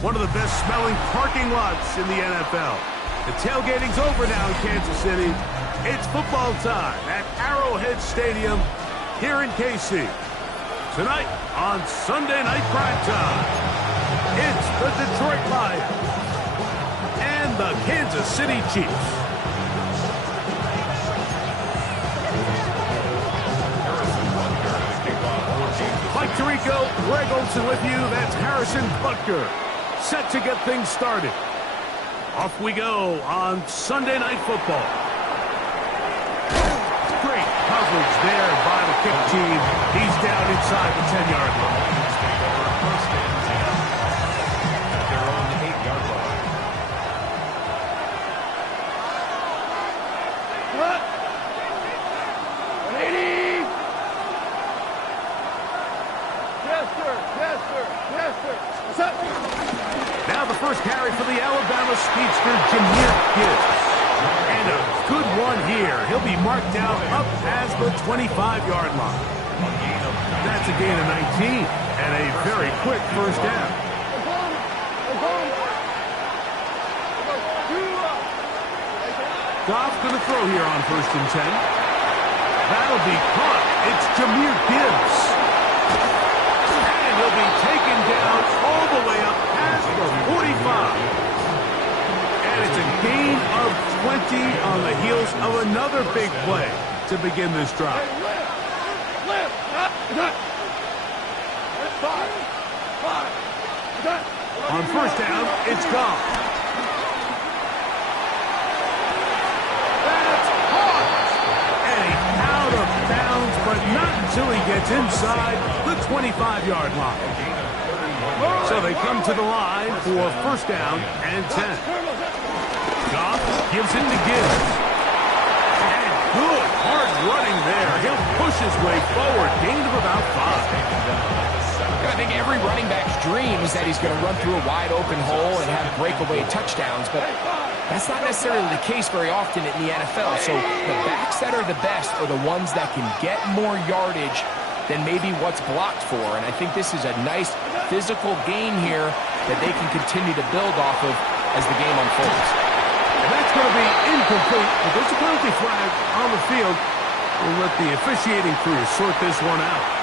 one of the best-smelling parking lots in the NFL. The tailgating's over now in Kansas City. It's football time at Arrowhead Stadium here in KC. Tonight on Sunday Night Primetime, it's the Detroit Lions and the Kansas City Chiefs. Mike Tirico, Greg Olsen with you. That's Harrison Butker, set to get things started. Off we go on Sunday Night Football. Great coverage there by the kick team. He's down inside the 10-yard line. At their own 8-yard line. What? 180. Yes, sir. Yes, sir. Yes, sir. What's up? Now the first carry for the Alabama speedster, Jahmyr Gibbs. And a good one here. He'll be marked down up past the 25-yard line. That's a gain of 19 and a very quick first down. Goff's going to throw here on 1st and 10. That'll be caught. It's Jahmyr Gibbs. And he'll be taken down all the way up past the 45. And it's a gain of 20 on the heels of another big play to begin this drive. On 1st down, it's Goff. That's caught. And he's out of bounds, but not until he gets inside the 25-yard line. So they come to the line for 1st down and 10. Goff gives it to Gibbs. And good hard running there. He'll push his way forward. Gain of about 5. I think every running back's dream is that he's going to run through a wide open hole and have breakaway touchdowns, but that's not necessarily the case very often in the NFL. So the backs that are the best are the ones that can get more yardage than maybe what's blocked for. And I think this is a nice physical gain here that they can continue to build off of as the game unfolds. And that's going to be incomplete, but there's a penalty flag on the field. We'll let the officiating crew sort this one out.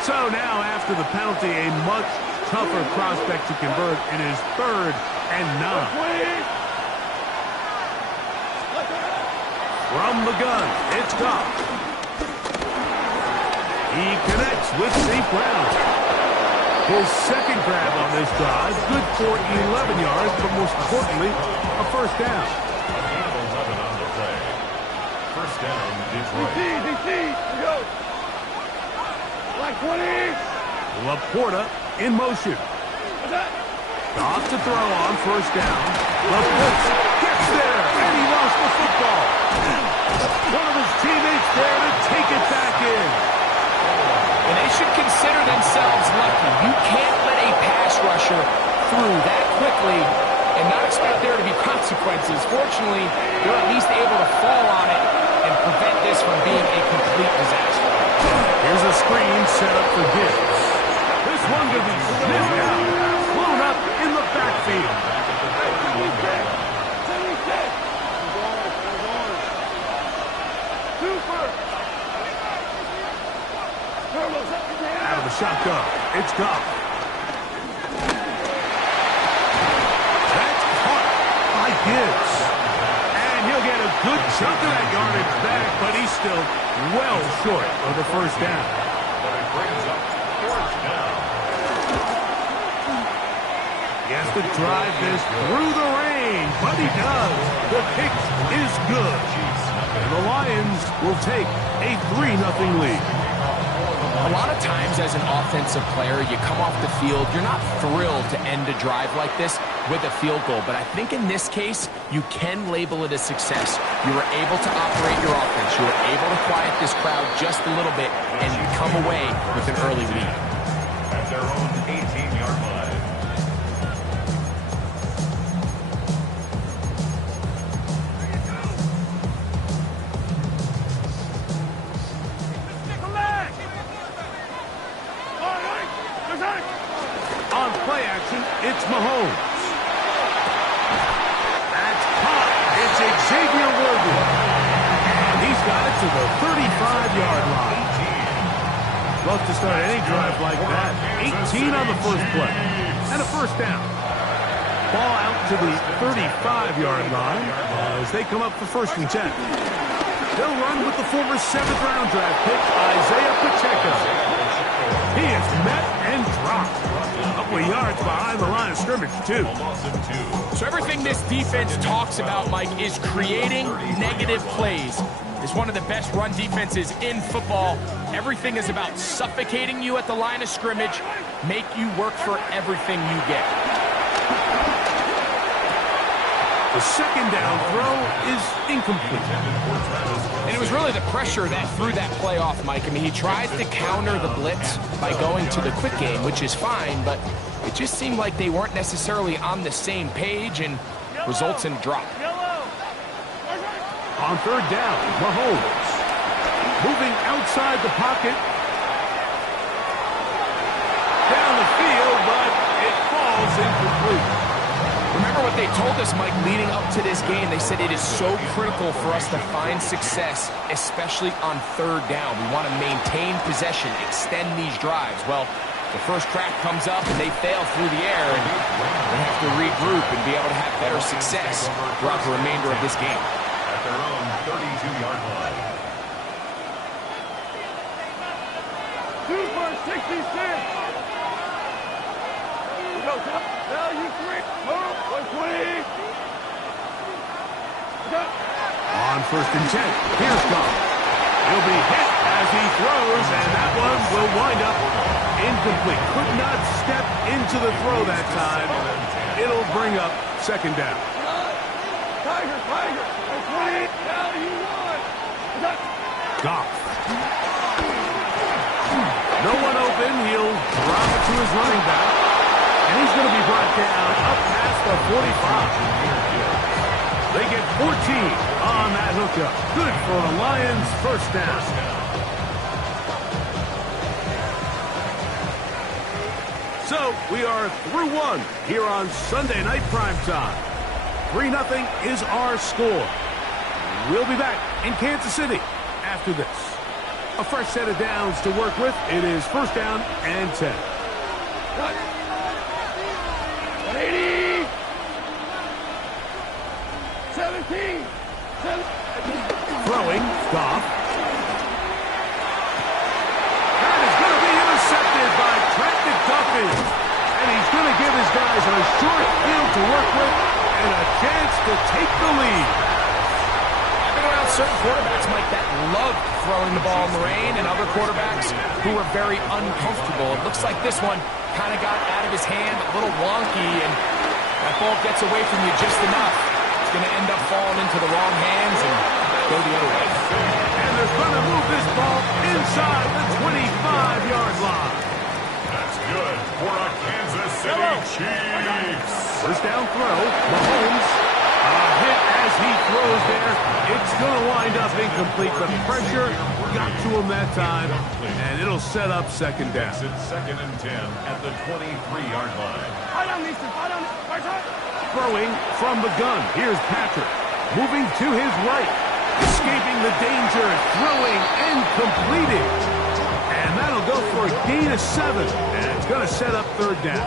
So now, after the penalty, a much tougher prospect to convert. It is 3rd and 9. From the gun, it's Goff. He connects with St. Brown. His second grab on this drive, good for 11 yards, but most importantly, a 1st down. 11 on the play. 1st down, Detroit. DC, go. Like 20. Laporta in motion. Goff to throw on 1st down. Laporta gets there, and he lost the football. One of his teammates there to take it back in. And they should consider themselves lucky. You can't let a pass rusher through that quickly and not expect there to be consequences. Fortunately, they're at least able to fall on it and prevent this from being a complete disaster. Here's a screen set up for Gibbs. This one could be sniffed out, blown up in the backfield. Out of the shotgun, it's Goff. That's caught by Gibbs. And he'll get a good chunk of that yardage back, but he's still well short of the 1st down. But it brings up 4th down. He has to drive this through the rain, but he does. The kick is good. And the Lions will take a 3-0 lead. A lot of times as an offensive player, you come off the field, you're not thrilled to end a drive like this with a field goal. But I think in this case, you can label it a success. You were able to operate your offense. You were able to quiet this crowd just a little bit and come away with an early lead. At their own 18-yard line. On play action, Mahomes. That's caught. It's Xavier Worthy. And he's got it to the 35-yard line. Love to start any drive like that. 18 on the first play. And a first down. Ball out to the 35-yard line as they come up for 1st and 10. They'll run with the former 7th-round draft pick, Isaiah Pacheco. He is met and dropped. A couple of yards behind the line of scrimmage, too. So everything this defense talks about, Mike, is creating negative plays. It's one of the best run defenses in football. Everything is about suffocating you at the line of scrimmage, make you work for everything you get. The 2nd down throw is incomplete. And it was really the pressure that threw that play off, Mike. I mean, he tries to counter the blitz by going to the quick game, which is fine, but it just seemed like they weren't necessarily on the same page and results in a drop. On 3rd down, Mahomes. Moving outside the pocket. Down the field, but it falls incomplete. Remember what they told us, Mike, leading up to this game. They said it is so critical for us to find success, especially on 3rd down. We want to maintain possession, extend these drives. Well, the first crack comes up and they fail through the air, and they have to regroup and be able to have better success throughout the remainder of this game. At their own 32-yard line. 2 for 66. Value 3. Total 120. On 1st and 10, here's Goff. He'll be hit as he throws, and that one will wind up incomplete. Could not step into the throw that time. It'll bring up 2nd down. Tiger. 120. Value 1. Goff. No one open. He'll drop it to his running back. And he's going to be brought down up past the 45. They get 14 on that hookup. Good for a Lions 1st down. So we are through 1 here on Sunday Night Primetime. 3-0 is our score. We'll be back in Kansas City after this. A fresh set of downs to work with. It is 1st down and 10. 180. 17. Throwing, Goff. That is going to be intercepted by Trent McDuffie. And he's going to give his guys a short field to work with and a chance to take the lead. I've been around certain quarterbacks, Mike, that love throwing the ball in the rain, and other quarterbacks who are very uncomfortable. It looks like this one kind of got out of his hand, a little wonky, and that ball gets away from you just enough. It's going to end up falling into the wrong hands and go the other way. And they're going to move this ball inside the 25-yard line. That's good for a Kansas City Chiefs. 1st down throw, Mahomes. A hit as he throws there. It's going to wind up incomplete. The pressure got to him that time, and it'll set up 2nd down. It's 2nd and 10 at the 23-yard line. Throwing from the gun. Here's Patrick. Moving to his right. Escaping the danger. Throwing and completing. And that'll go for a gain of 7. And it's going to set up 3rd down.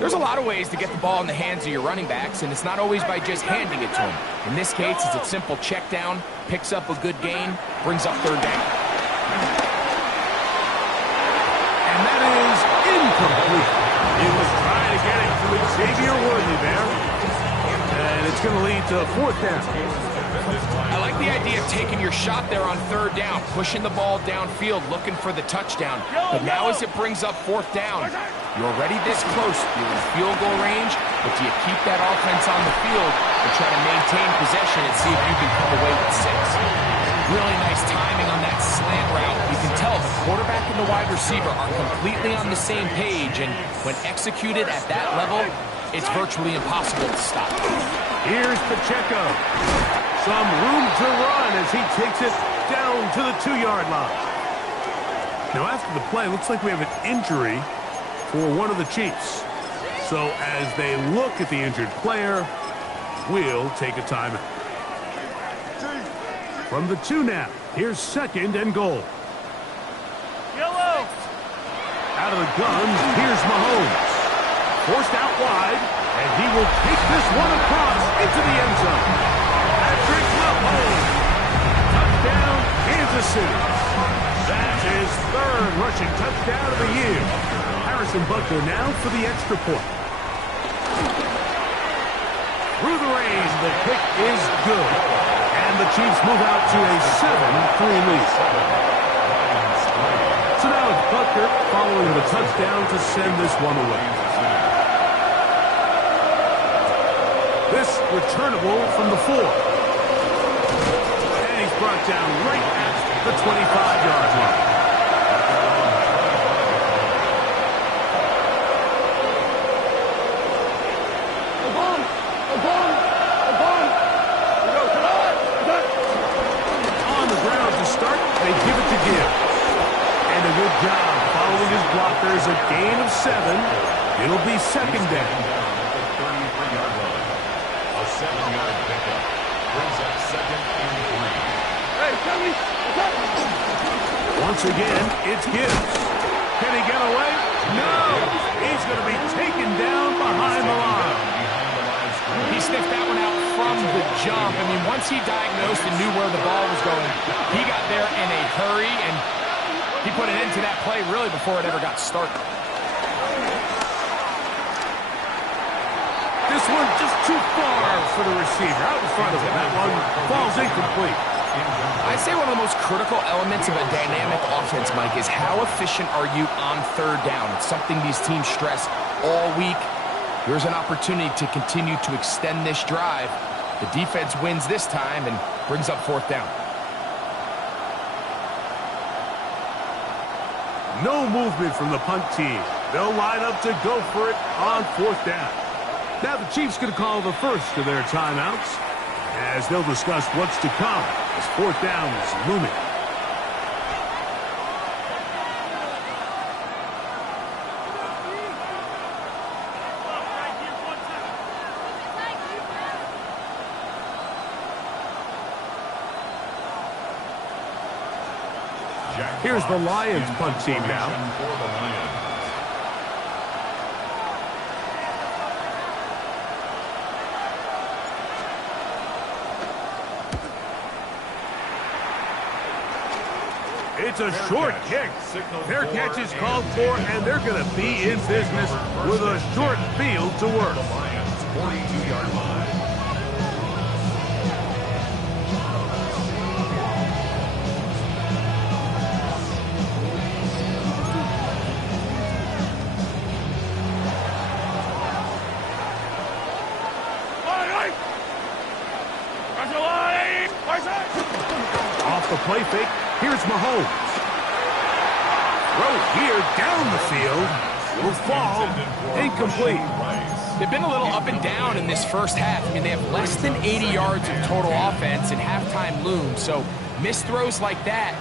There's a lot of ways to get the ball in the hands of your running backs, and it's not always by just handing it to them. In this case, it's a simple check down, picks up a good gain, brings up 3rd down. And that is incomplete. He was trying to get it to Xavier Worthy there. And it's going to lead to 4th down. I like the idea of taking your shot there on 3rd down, pushing the ball downfield, looking for the touchdown. But now as it brings up 4th down, you're already this close. You're in field goal range, but do you keep that offense on the field and try to maintain possession and see if you can come away with 6? Really nice timing on that slant route. You can tell the quarterback and the wide receiver are completely on the same page, and when executed at that level, it's virtually impossible to stop. Here's Pacheco. Some room to run as he takes it down to the 2-yard line. Now after the play, looks like we have an injury for one of the Chiefs. So as they look at the injured player, we'll take a timeout. From the 2 now, here's 2nd and goal. Yellow. Out of the gun, here's Mahomes. Forced out wide, and he will take this one across into the end zone. Patrick Mahomes. Touchdown, Kansas City. That's his 3rd rushing touchdown of the year. Harrison Butker now for the extra point. Through the range, the kick is good. And the Chiefs move out to a 7-3 lead. So now it's Butker following the touchdown to send this one away. This returnable from the 4. And he's brought down right at the 25-yard line. On the ground to start, they give it to Gibbs. And a good job following his blockers, a gain of 7. It'll be 2nd down. A 7-yard pickup brings up 2nd and 3. Hey, Tommy, what's up? Once again, it's Gibbs. Can he get away? No! He's going to be taken down behind the line. He sniffed that one out from the jump. I mean, once he diagnosed and knew where the ball was going, he got there in a hurry, and he put an end to that play really before it ever got started. This one just too far for the receiver. Out in front of him. That one falls incomplete. I'd say one of the most critical elements of a dynamic offense, Mike, is how efficient are you on 3rd down. It's something these teams stress all week. Here's an opportunity to continue to extend this drive. The defense wins this time and brings up 4th down. No movement from the punt team. They'll line up to go for it on 4th down. Now the Chiefs going to call the first of their timeouts as they'll discuss what's to come as 4th down is looming. Here's the Lions punt team now. It's a short kick. Their catch is called for, and they're going to be in business with a short field to work. 42-yard line. Off the play fake, here's Mahomes. Throw here down the field. Will fall incomplete. They've been a little up and down in this first half. I mean, they have less than 80 yards of total offense and halftime looms. So missed throws like that,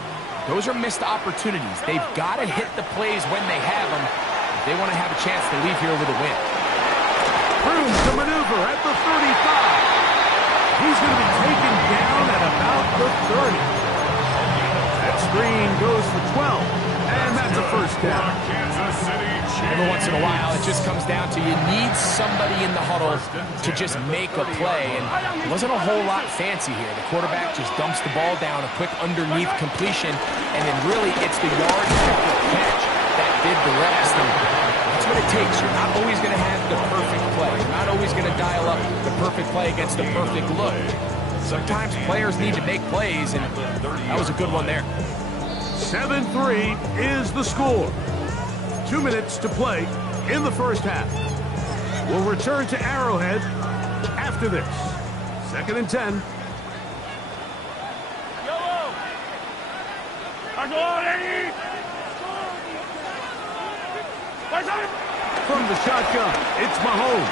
those are missed opportunities. They've got to hit the plays when they have them if they want to have a chance to leave here with a win. Room to maneuver at the 35. He's going to be taken down at about the 30. That screen goes for 12, and that's a 1st down. Every once in a while, it just comes down to you need somebody in the huddle to just make a play, and it wasn't a whole lot fancy here. The quarterback just dumps the ball down, a quick underneath completion, and then really it's the yard after catch that did the rest. And that's what it takes. You're not always going to have the perfect play. You're not always going to dial up the perfect play against the perfect look. Sometimes players need to make plays, and that was a good one there. 7-3 is the score. 2 minutes to play in the first half. We'll return to Arrowhead after this. 2nd and 10. From the shotgun, it's Mahomes.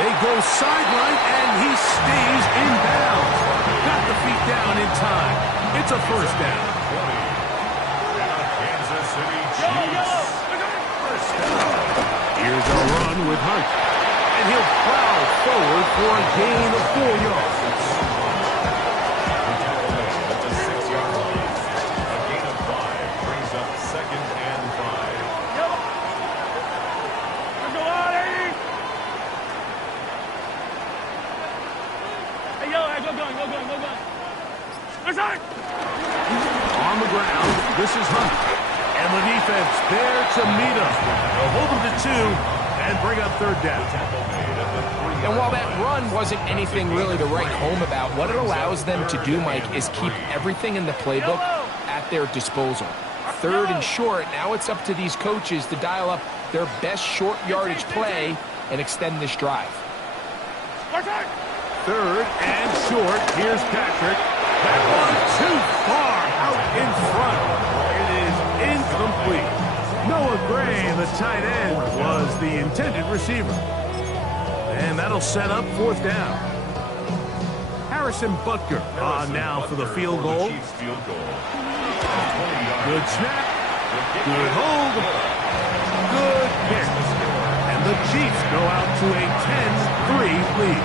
They go sideline, and he stays in bounds. Got the feet down in time. It's a 1st down. Here's a run with Hunt. And he'll plow forward for a gain of 4 yards. At the 6-yard line. A gain of 5 brings up 2nd and 5. Go on, Eddie! Hey, yo, go gun. That's right! On the ground, this is Hunt. And the defense there to meet him. They'll hold him to 2 and bring up 3rd down. And while that run wasn't anything really to write home about, what it allows them to do, Mike, is keep everything in the playbook at their disposal. 3rd and short, now it's up to these coaches to dial up their best short yardage play and extend this drive. 3rd and short. Here's Patrick. That one too far out in front. It is incomplete. Noah Gray, the tight end, was the intended receiver. And that'll set up 4th down. Harrison Butker on now for the field goal. Good snap. Good hold. Good kick. And the Chiefs go out to a 10-3 lead.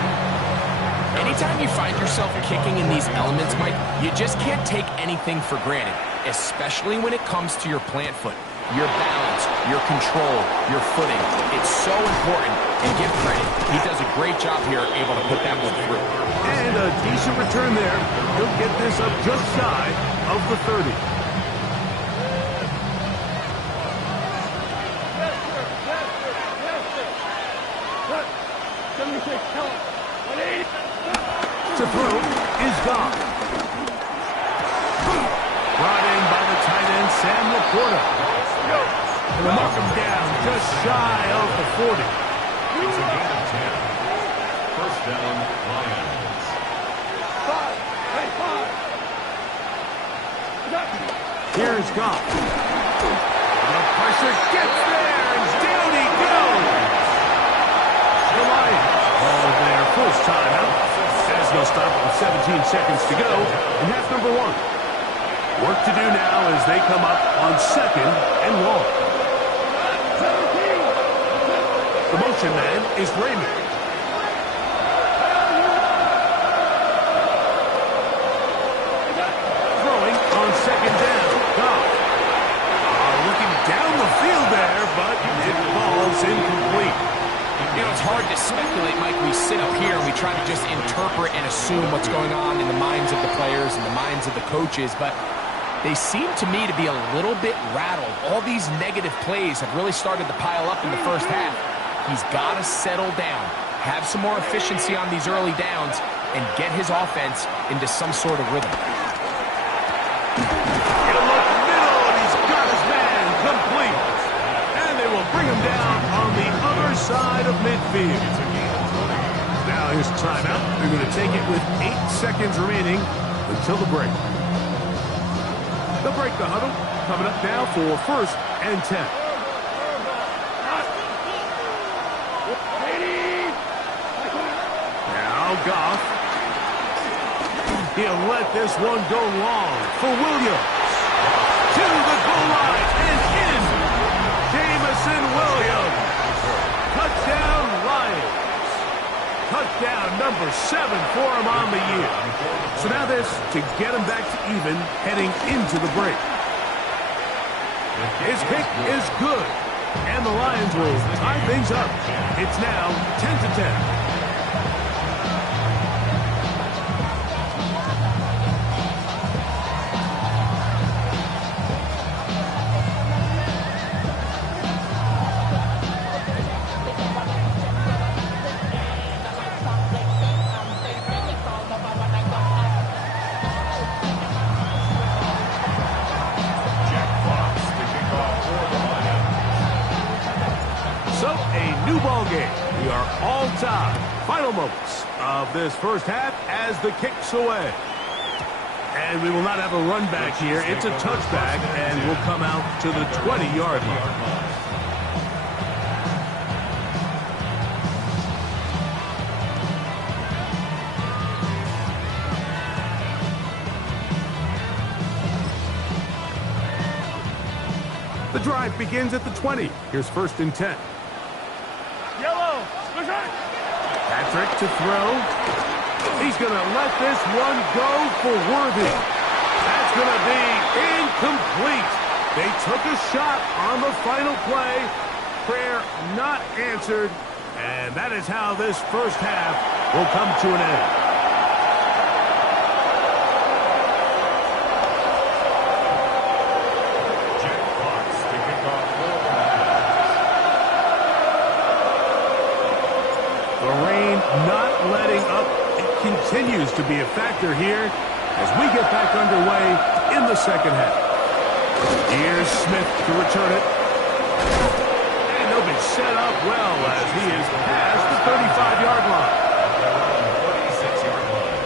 Anytime you find yourself kicking in these elements, Mike, you just can't take anything for granted, especially when it comes to your plant foot. Your balance, your control, your footing. It's so important, and give credit. He does a great job here able to put that one through. And a decent return there. He'll get this up just shy of the 30. To throw is gone. Brought in by the tight end, Sam Laporta. And they'll mark him down just shy of the 40. It's a gain of 10. 1st down, Lions. 5. Here's Goff. The pressure gets there, and down he goes. The Lions call their first timeout, as they'll stop with 17 seconds to go in half number 1. Work to do now as they come up on 2nd and long. The motion man is Raymond. Throwing on 2nd down. Goff. Looking down the field there, but it falls incomplete. You know, it's hard to speculate, Mike. We sit up here and we try to just interpret and assume what's going on in the minds of the players and the minds of the coaches, but they seem to me to be a little bit rattled. All these negative plays have really started to pile up in the first half. He's got to settle down, have some more efficiency on these early downs, and get his offense into some sort of rhythm. He'll look middle, and he's got his man complete. And they will bring him down on the other side of midfield. Now here's a timeout. They're going to take it with 8 seconds remaining until the break. They'll break the huddle. Coming up now for 1st and 10. Now Goff. He'll let this one go long for Williams. To the goal line and in. Jamison Williams. Touchdown Lions. Touchdown number 7 for him on the year. So now this to get him back to even heading into the break. His kick is good. And the Lions will tie things up. It's now 10-10. We are all tied. Final moments of this first half as the kick's away. And we will not have a run back here. It's a touchback, and we'll come out to the 20-yard line. The drive begins at the 20. Here's 1st and 10. Yellow. Push on. Patrick to throw. He's going to let this one go for Worthy. That's going to be incomplete. They took a shot on the final play. Prayer not answered. And that is how this first half will come to an end. The rain not letting up. It continues to be a factor here as we get back underway in the second half. Here's Smith to return it. And they'll be set up well as he is past the 35-yard line. 36-yard line.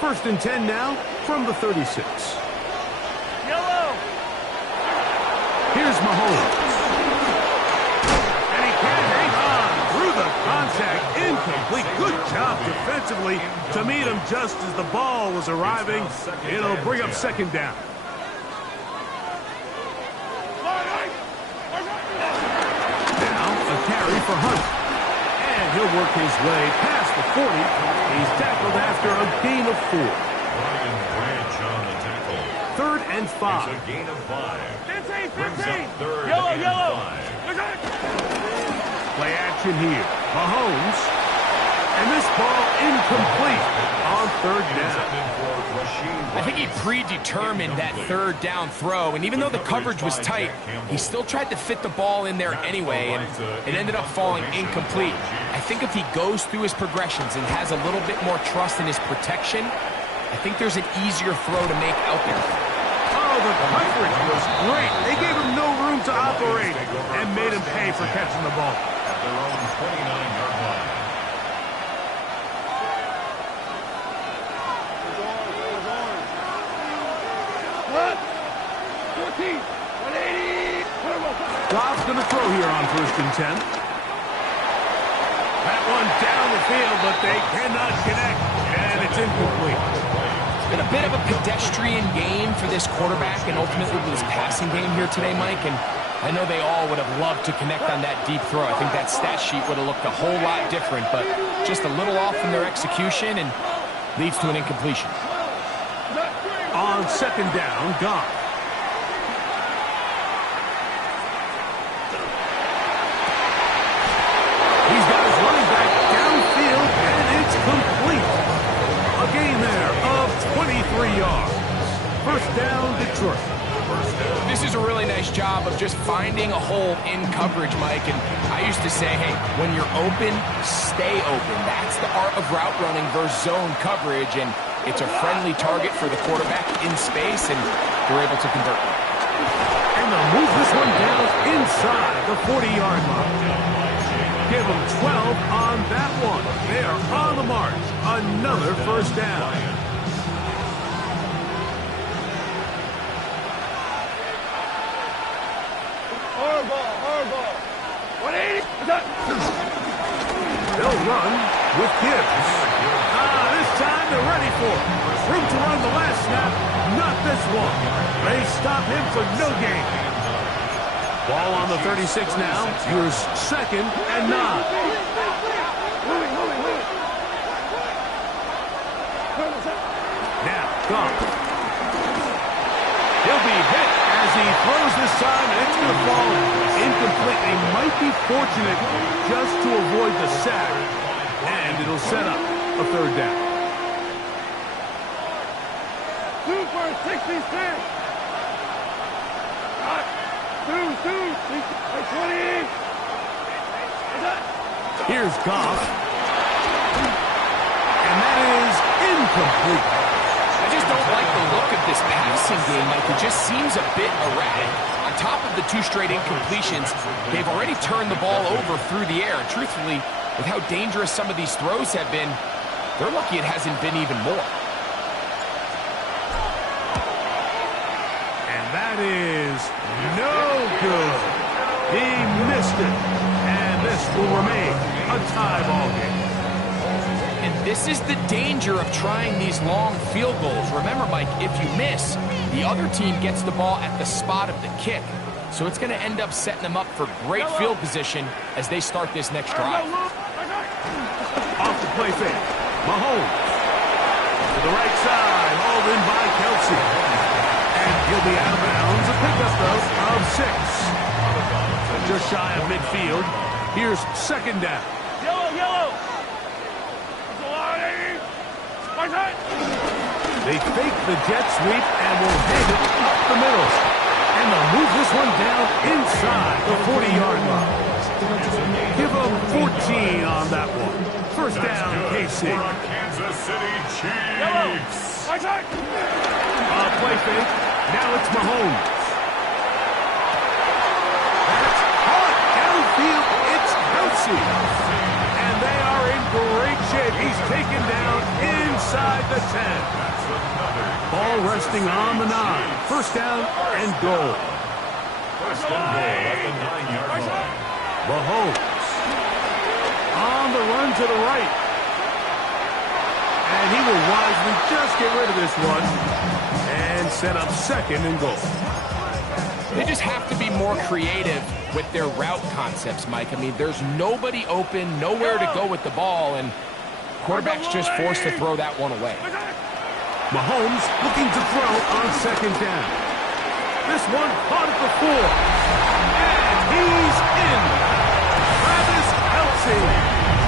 First and 10 now from the 36. Yellow. Here's Mahomes. And he can't hang on through the contact. Incomplete. Good job defensively to meet him just as the ball was arriving. It'll bring up 2nd down. Now a carry for Hunt. And he'll work his way past the 40. He's tackled after a gain of 4. Ryan Branch on the tackle. 3rd and 5. It's a gain of 5. 15, Brings 15. up 3rd Yellow, and yellow. 5. Push on. Play action here. Mahomes. And this ball incomplete on 3rd down. I think he predetermined that 3rd down throw, and even though the coverage was tight, he still tried to fit the ball in there anyway, and it ended up falling incomplete. I think if he goes through his progressions and has a little bit more trust in his protection, I think there's an easier throw to make out there. Oh, the coverage was great. They gave him no room to operate and made him pay for catching the ball. At their own 29-yard line. What? 14. 180. Goff's going to throw here on 1st and 10. That one down the field, but they cannot connect, and it's incomplete. It's been a bit of a pedestrian game for this quarterback and ultimately this passing game here today, Mike, and I know they all would have loved to connect on that deep throw. I think that stat sheet would have looked a whole lot different, but just a little off in their execution and leads to an incompletion. On 2nd down, Goff. He's got his running back downfield, and it's complete. A gain there of 23 yards. 1st down, Detroit. This is a really nice job of just finding a hole in coverage, Mike. And I used to say, hey, when you're open, stay open. That's the art of route running versus zone coverage. And it's a friendly target for the quarterback in space, and they're able to convert. And they'll move this one down inside the 40-yard line. Give them 12 on that one. They are on the march. Another 1st down. Horrible. 180. They'll run with Gibbs. This time they're ready for it. Room to run the last snap. Not this one. They stop him for no gain. Ball on the 36 now. Here's 2nd and 9. Now, Goff. He'll be hit as he throws this time, and it's going to fall incomplete. They might be fortunate just to avoid the sack, and it'll set up a 3rd down. 2 for 66. 2. 20. Here's Goff. And that is incomplete. I just don't like the look of this passing game, Mike. It just seems a bit erratic. On top of the 2 straight incompletions, they've already turned the ball over through the air. And truthfully, with how dangerous some of these throws have been, they're lucky it hasn't been even more. And that is no good. He missed it. And this will remain a tie ball game. And this is the danger of trying these long field goals. Remember, Mike, if you miss, the other team gets the ball at the spot of the kick. So it's going to end up setting them up for great field position as they start this next drive. Off the play fake. Mahomes. To the right side. Hauled in by Kelsey. And he'll be out of bounds. A pickup, though, of 6. Just shy of midfield. Here's second down. Yellow. They fake the jet sweep and will hand it up the middle. And they'll move this one down inside the 40-yard line. Give them 14 on that one. First down, KC. Kansas City Chiefs. Play fake. Now it's Mahomes. That's caught downfield. It's Kelsey. And they are in great shape. He's taken down inside the 10. Ball resting on the 9. First down and goal. First and goal at the 9-yard line. Mahomes on the run to the right. And he will wisely just get rid of this one and set up second and goal. They just have to be more creative with their route concepts, Mike. I mean, there's nobody open, nowhere to go with the ball, and quarterback's just forced to throw that one away. Mahomes looking to throw on second down. This one caught at the 4. And he's in. Travis Kelce.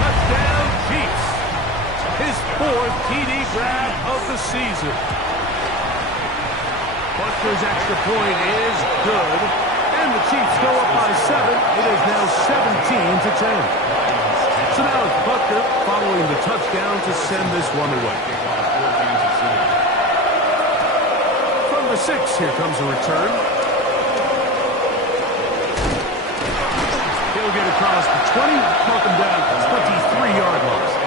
Touchdown Chiefs. His 4th TD grab of the season. Butler's extra point is good. And the Chiefs go up by 7. It is now 17-10. So now it's Butler following the touchdown to send this one away. From the 6, here comes a return. He'll get across the 20, mark him down at the 23-yard line.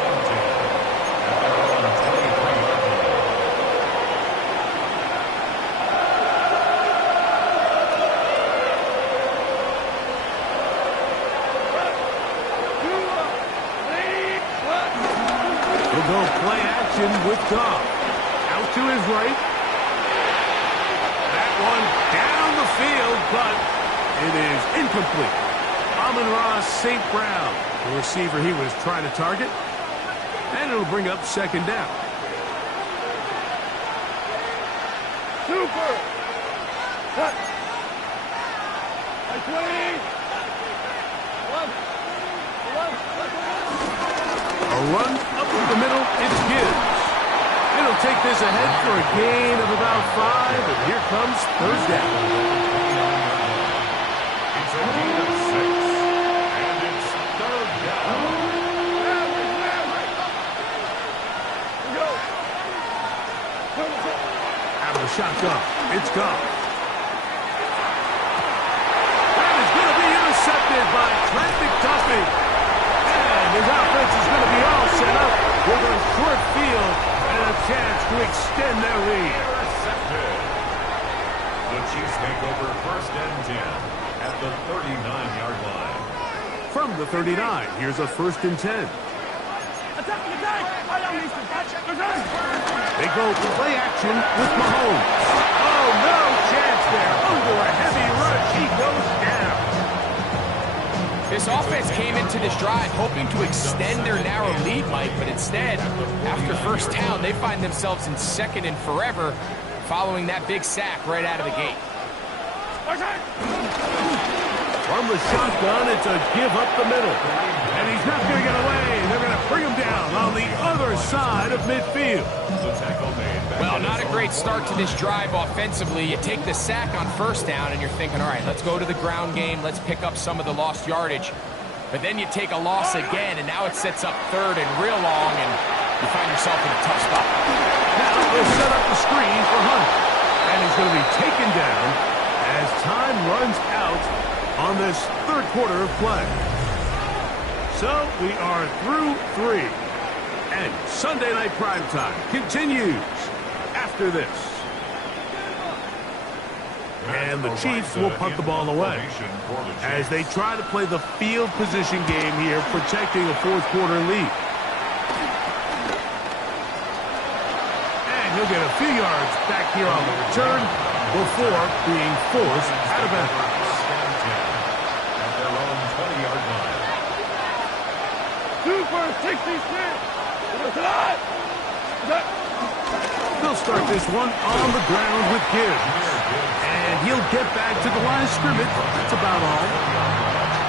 He'll go play action with Goff. Out to his right. That one down the field, but it is incomplete. Amon-Ra St. Brown, the receiver he was trying to target. And it'll bring up second down. Super. Cut. By 20. A run up the middle, it's Gibbs. It'll take this ahead for a gain of about 5, and here comes third down. It's a gain of 6, and it's third down. Out of the shotgun, it's Goff. That is going to be intercepted by Trent McDuffie. And his offense is going to be all set up with a short field and a chance to extend their lead. Intercepted. The Chiefs take over first and 10 at the 39-yard line. From the 39, here's a first and 10. They go play action with Mahomes. Oh, no chance there. Under a heavy rush, he goes down. This offense came into this drive hoping to extend their narrow lead, Mike, but instead, after first down, they find themselves in second and forever following that big sack right out of the gate. From the shotgun, it's a give up the middle. And he's not going to get away. They're going to bring him down on the other side of midfield. Well, not a great start to this drive offensively. You take the sack on first down, and you're thinking, all right, let's go to the ground game. Let's pick up some of the lost yardage. But then you take a loss again, and now it sets up third and real long, and you find yourself in a tough spot. Now they'll set up the screen for Hunt. And he's going to be taken down as time runs out on this third quarter of play. So we are through 3. And Sunday Night Primetime continues after this. And and the Chiefs will punt the ball away. As they try to play the field position game here, protecting a fourth quarter lead. And he'll get a few yards back here on the return before being forced out of bounds. At their own 20-yard line. 2 for 66. They'll start this one on the ground with Gibbs. And he'll get back to the line of scrimmage. That's about all.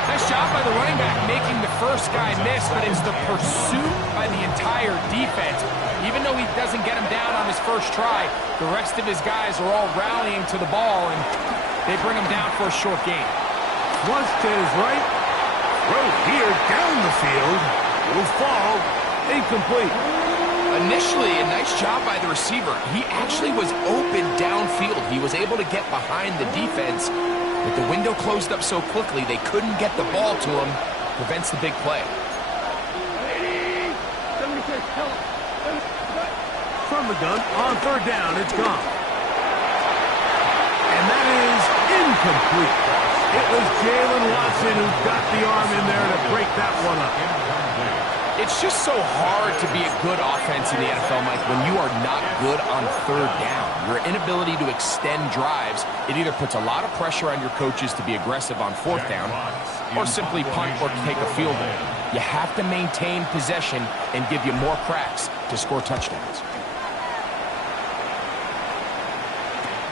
Nice job by the running back making the first guy miss, but it's the pursuit by the entire defense. Even though he doesn't get him down on his first try, the rest of his guys are all rallying to the ball, and they bring him down for a short gain. Once to his right. Throw here down the field. Will fall. Incomplete. Initially, a nice job by the receiver. He actually was open downfield. He was able to get behind the defense, but the window closed up so quickly they couldn't get the ball to him. Prevents the big play. From the gun, on third down, it's gone. And that is incomplete. It was Jalen Watson who got the arm in there to break that one up. It's just so hard to be a good offense in the NFL, Mike, when you are not good on third down. Your inability to extend drives, it either puts a lot of pressure on your coaches to be aggressive on fourth down or simply punt or take a field goal. You have to maintain possession and give you more cracks to score touchdowns.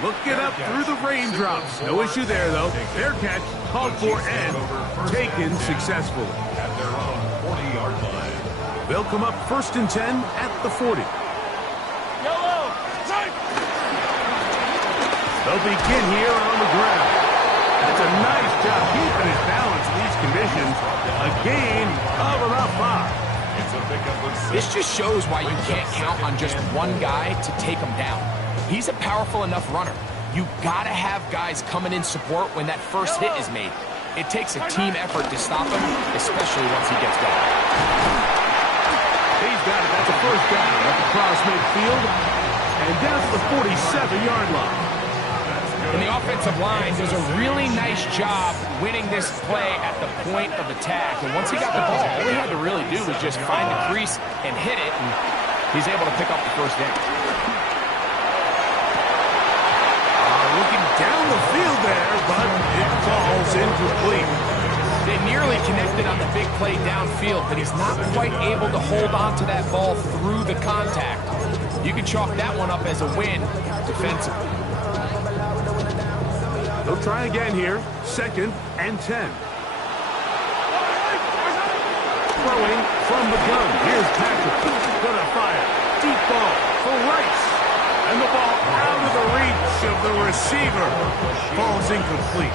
Looking up through the raindrops. No issue there, though. Fair catch, called for and taken successfully. At their own 40-yard line. They'll come up 1st and 10 at the 40. Yellow. They'll begin here on the ground. That's a nice job keeping his balance in these conditions. A gain of about 5. It's a pickup of 6. This just shows why you can't count on just one guy to take him down. He's a powerful enough runner. You gotta have guys coming in support when that first hit is made. It takes a team effort to stop him, especially once he gets going. He's got it. That's a first down at the cross midfield. And down to the 47-yard line. And the offensive line does a really nice job winning this play at the point of attack. And once he got the ball, all he had to really do was just find the crease and hit it, and he's able to pick up the first down. Looking down the field there, but it falls incomplete. They nearly connected on the big play downfield, but he's not quite able to hold on to that ball through the contact. You can chalk that one up as a win defensively. They'll try again here. 2nd and 10. Throwing from the gun. Here's Patrick. Gonna fire. Deep ball for Rice. And the ball out of the reach of the receiver. Falls incomplete.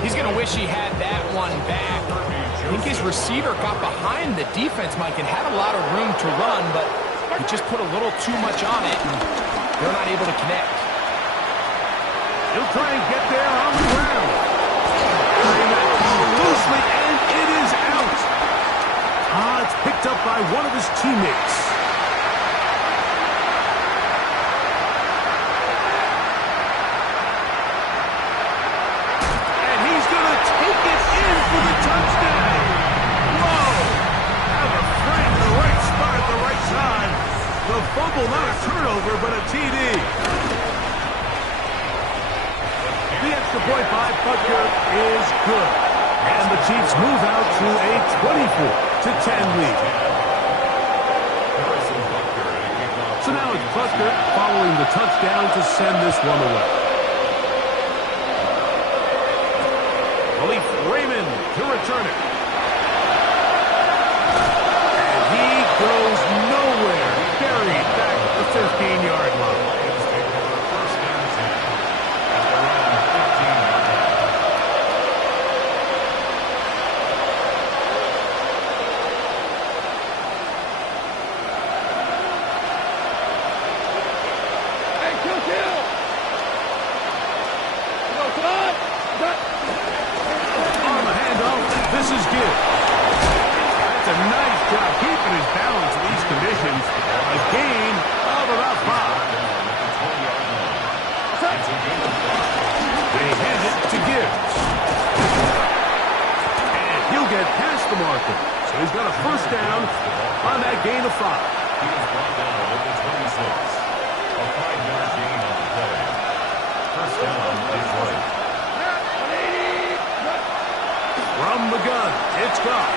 He's going to wish he had that one back. I think his receiver got behind the defense, Mike, and had a lot of room to run, but he just put a little too much on it, and they're not able to connect. He'll try and get there on the ground. Loosely, and it is out. It's picked up by one of his teammates. A fumble, not a turnover, but a TD. The extra point by Butker is good. And the Chiefs move out to a 24-10 lead. So now it's Butker following the touchdown to send this one away. Khalif Raymond to return it. And he goes nowhere. Carried back at the 15-yard line. Hey, kill. Come on. On the handoff, this is Gibbs. That's a nice job keeping his balance in these conditions. A gain of about 5. They hand it to Gibbs. And he'll get past the marker. So he's got a first down on that gain of 5. He is brought down at the 26. A 5-yard gain on the play. First down, Detroit. From the gun, it's Goff.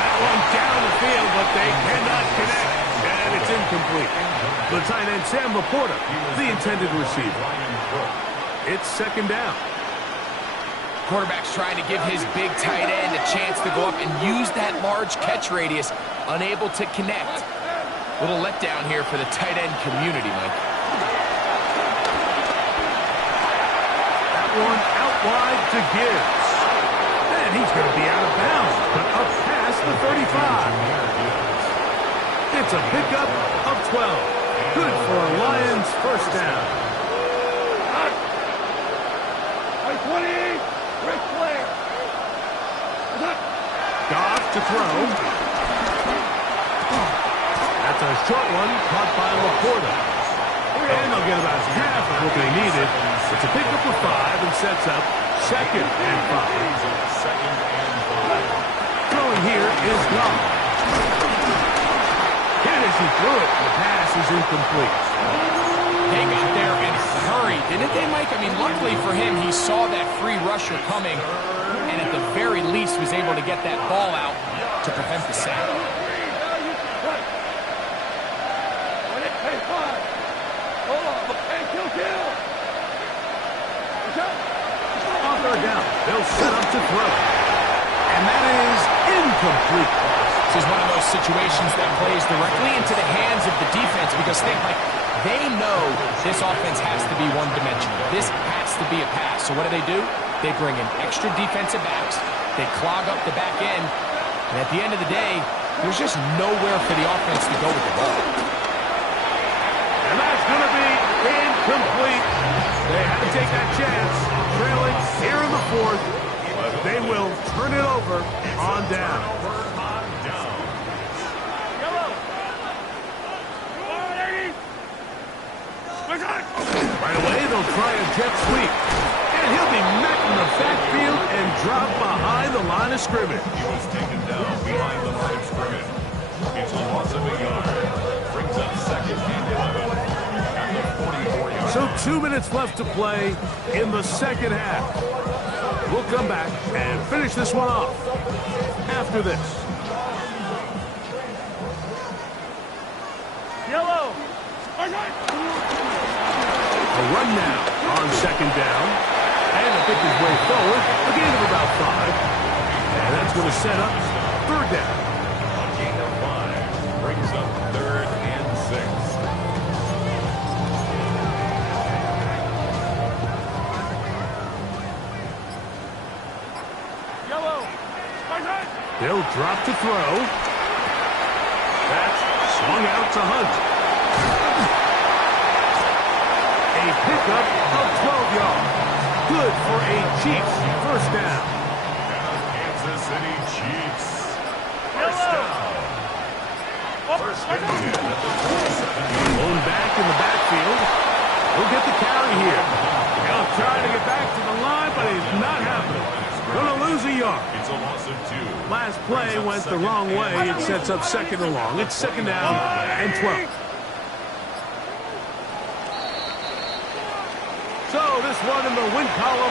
That one down the field, but they cannot connect. And it's incomplete. The tight end, Sam Laporta, the intended receiver. It's second down. Quarterback's trying to give his big tight end a chance to go up and use that large catch radius. Unable to connect. Little letdown here for the tight end community, Mike. That one out wide to Gibbs. And he's going to be out of bounds, but up past the 35. It's a pickup of 12. Good for a Lions first down. 20, Rick Flair. Goff to throw. That's a short one caught by Laporta. And they'll get about half of what they needed. It's a pickup of 5 and sets up second and 5. Throwing here is Goff. And as he threw it, the pass is incomplete. They got there in a hurry, didn't they, Mike? I mean, luckily for him, he saw that free rusher coming and at the very least was able to get that ball out to prevent the sack. On third down, they'll set up to throw. And that is incomplete. This is one of those situations that plays directly into the hands of the defense because they know this offense has to be one-dimensional. This has to be a pass. So what do? They bring in extra defensive backs. They clog up the back end. And at the end of the day, there's just nowhere for the offense to go with the ball. And that's going to be incomplete. They had to take that chance. Trailing here in the 4th. They will turn it over on down. Right away, they'll try a jet sweep. And he'll be met in the backfield and dropped behind the line of scrimmage. He was taken down behind the line of scrimmage. It's a loss of a yard. Brings up second and 11 at the 44-yard. So 2 minutes left to play in the second half. We'll come back and finish this one off after this. Yellow. A run now on second down. And he'll pick his way forward. A gain of about 5. And that's going to set up third down. A gain of 5 brings up third and 6. Yellow. They'll drop to throw. That's swung out to Hunt. A pickup of 12 yards. Good for a Chiefs first down. Kansas City Chiefs. First down. First and 10 at the 27. Blown back in the backfield. He'll get the carry here. He'll try to get back to the line, but it's not happening. Going to lose a yard. It's a loss of 2. Last play went the wrong way. It sets up second and long. It's second down and 12. So this one in the win column.